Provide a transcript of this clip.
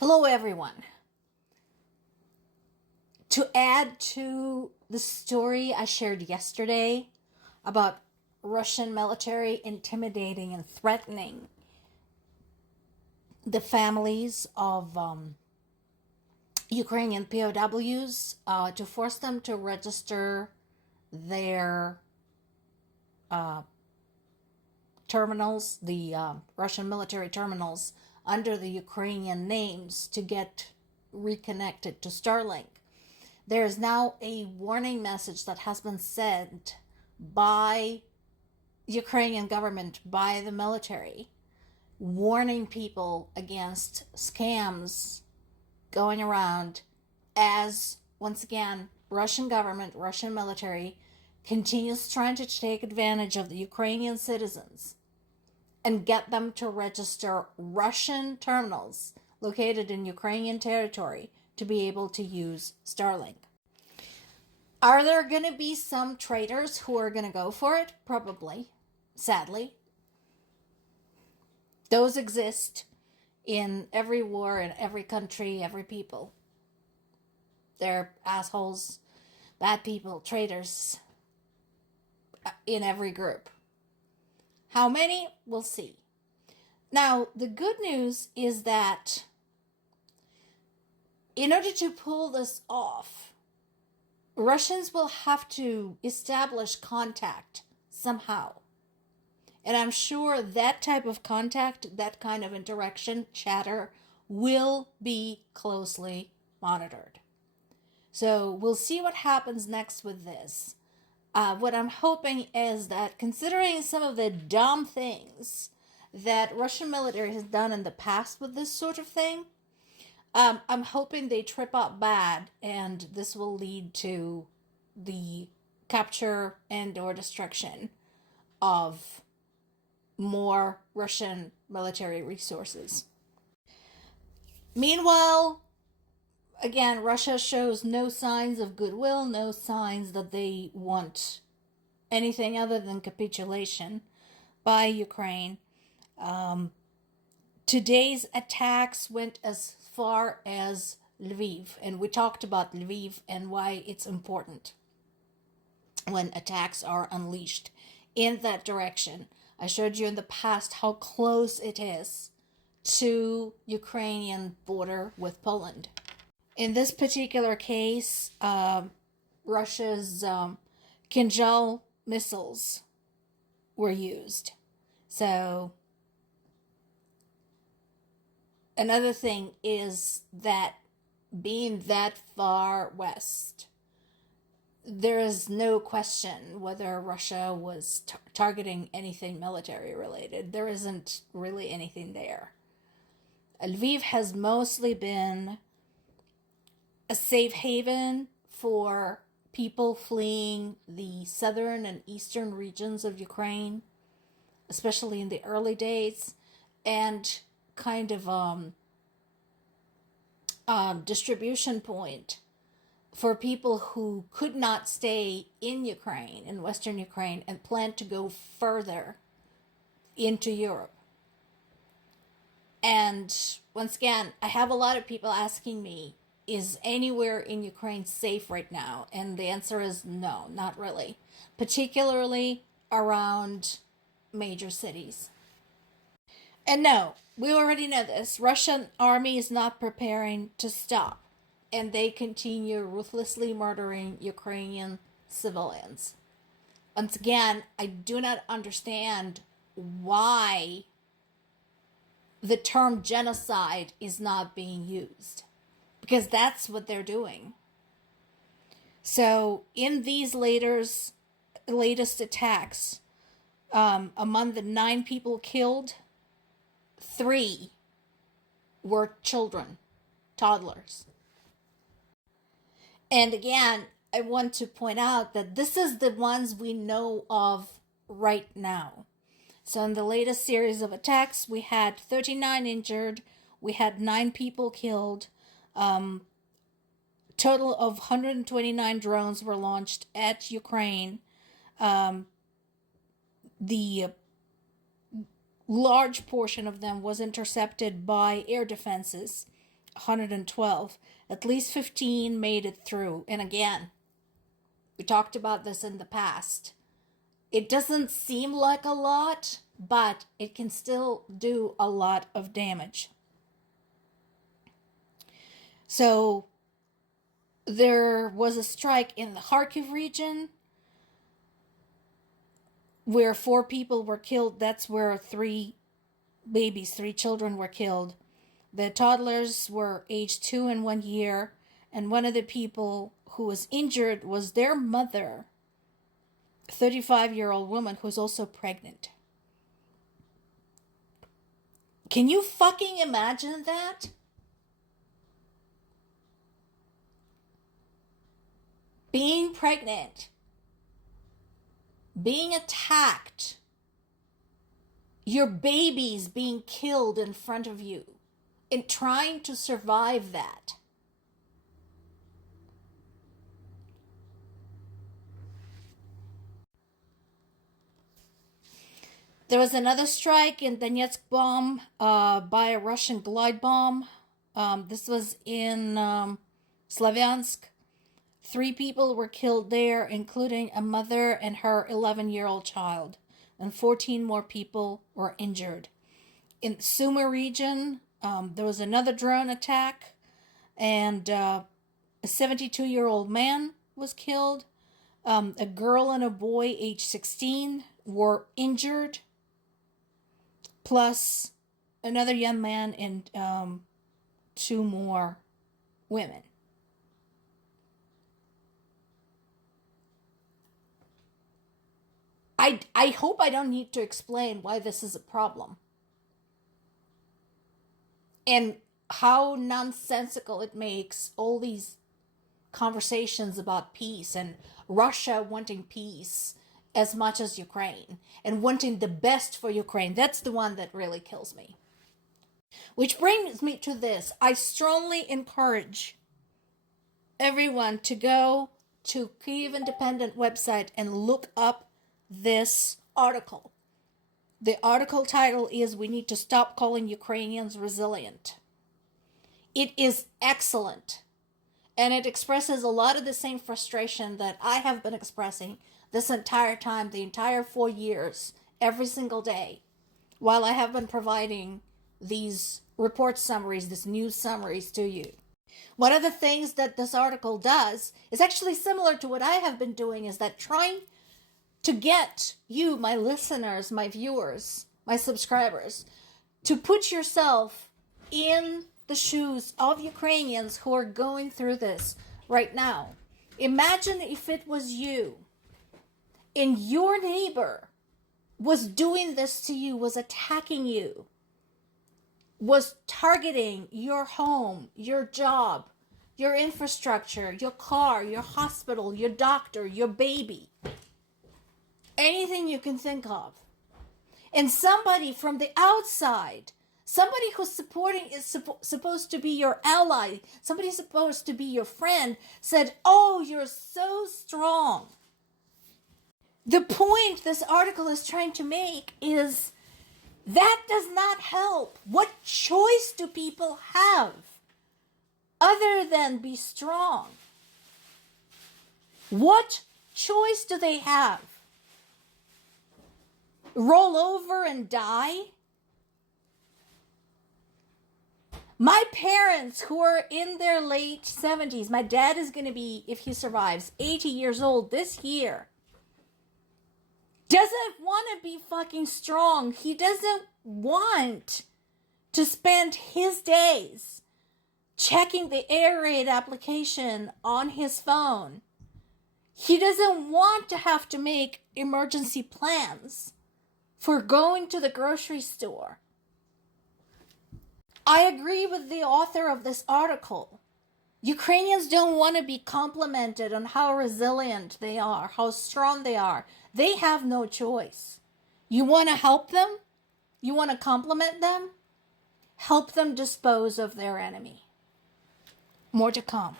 Hello, everyone. To add to the story I shared yesterday about Russian military intimidating and threatening the families of Ukrainian POWs to force them to register their terminals, the Russian military terminals, under the Ukrainian names to get reconnected to Starlink. There is now a warning message that has been sent by Ukrainian government, by the military, warning people against scams going around as, once again, Russian government, Russian military continues trying to take advantage of the Ukrainian citizens and get them to register Russian terminals located in Ukrainian territory to be able to use Starlink. Are there going to be some traitors who are going to go for it? Probably, sadly. Those exist in every war, in every country, every people. They're assholes, bad people, traitors in every group. How many? We'll see. Now, the good news is that in order to pull this off, Russians will have to establish contact somehow. And I'm sure that type of contact, that kind of interaction, chatter, will be closely monitored. So we'll see what happens next with this. What I'm hoping is that, considering some of the dumb things that Russian military has done in the past with this sort of thing, I'm hoping they trip up bad and this will lead to the capture and or destruction of more Russian military resources. Meanwhile, again, Russia shows no signs of goodwill, no signs that they want anything other than capitulation by Ukraine. Today's attacks went as far as Lviv, and we talked about Lviv and why it's important when attacks are unleashed in that direction. I showed you in the past how close it is to Ukrainian border with Poland. In this particular case, Russia's Kinjal missiles were used. So another thing is that being that far west, there is no question whether Russia was targeting anything military related. There isn't really anything there. Lviv has mostly been a safe haven for people fleeing the southern and eastern regions of Ukraine, especially in the early days, and kind of distribution point for people who could not stay in Ukraine, in Western Ukraine, and planned to go further into Europe. And once again, I have a lot of people asking me, is anywhere in Ukraine safe right now? And the answer is no, not really. Particularly around major cities. And no, we already know this. Russian army is not preparing to stop. And they continue ruthlessly murdering Ukrainian civilians. Once again, I do not understand why the term genocide is not being used, because that's what they're doing. So in these latest attacks, among the 9 people killed, 3 were children, toddlers. And again, I want to point out that this is the ones we know of right now. So in the latest series of attacks, we had 39 injured, we had 9 people killed, total of 129 drones were launched at Ukraine. The large portion of them was intercepted by air defenses 112. At least 15 made it through. And again, we talked about this in the past. It doesn't seem like a lot, but it can still do a lot of damage. So there was a strike in the Kharkiv region where 4 people were killed. That's where 3 children were killed. The toddlers were aged 2 and 1 year, and one of the people who was injured was their mother, a 35-year-old woman who's also pregnant. Can you fucking imagine that? Being pregnant, being attacked, your babies being killed in front of you, and trying to survive that. There was another strike in Donetsk bomb by a Russian glide bomb. This was in Slavyansk. 3 people were killed there, including a mother and her 11-year-old child, and 14 more people were injured. In the Sumy region, there was another drone attack, and a 72-year-old man was killed. A girl and a boy, age 16, were injured, plus another young man and 2 more women. I hope I don't need to explain why this is a problem and how nonsensical it makes all these conversations about peace and Russia wanting peace as much as Ukraine and wanting the best for Ukraine. That's the one that really kills me. Which brings me to this. I strongly encourage everyone to go to Kyiv Independent website and look up this article. The article title is "We Need to Stop Calling Ukrainians Resilient." It is excellent, and it expresses a lot of the same frustration that I have been expressing this entire time, the entire 4 years, every single day, while I have been providing these report summaries, these news summaries to you. One of the things that this article does is actually similar to what I have been doing, is that trying to get you, my listeners, my viewers, my subscribers, to put yourself in the shoes of Ukrainians who are going through this right now. Imagine if it was you and your neighbor was doing this to you, was attacking you, was targeting your home, your job, your infrastructure, your car, your hospital, your doctor, your baby. Anything you can think of. And somebody from the outside, somebody who's supporting is supposed to be your ally, somebody supposed to be your friend, said, "Oh, you're so strong." The point this article is trying to make is that does not help. What choice do people have other than be strong? What choice do they have? Roll over and die? My parents, who are in their late 70s, my dad is going to be, if he survives, 80 years old this year, doesn't want to be fucking strong. He doesn't want to spend his days checking the air raid application on his phone. He doesn't want to have to make emergency plans for going to the grocery store. I agree with the author of this article. Ukrainians don't want to be complimented on how resilient they are, how strong they are. They have no choice. You want to help them? You want to compliment them? Help them dispose of their enemy. More to come.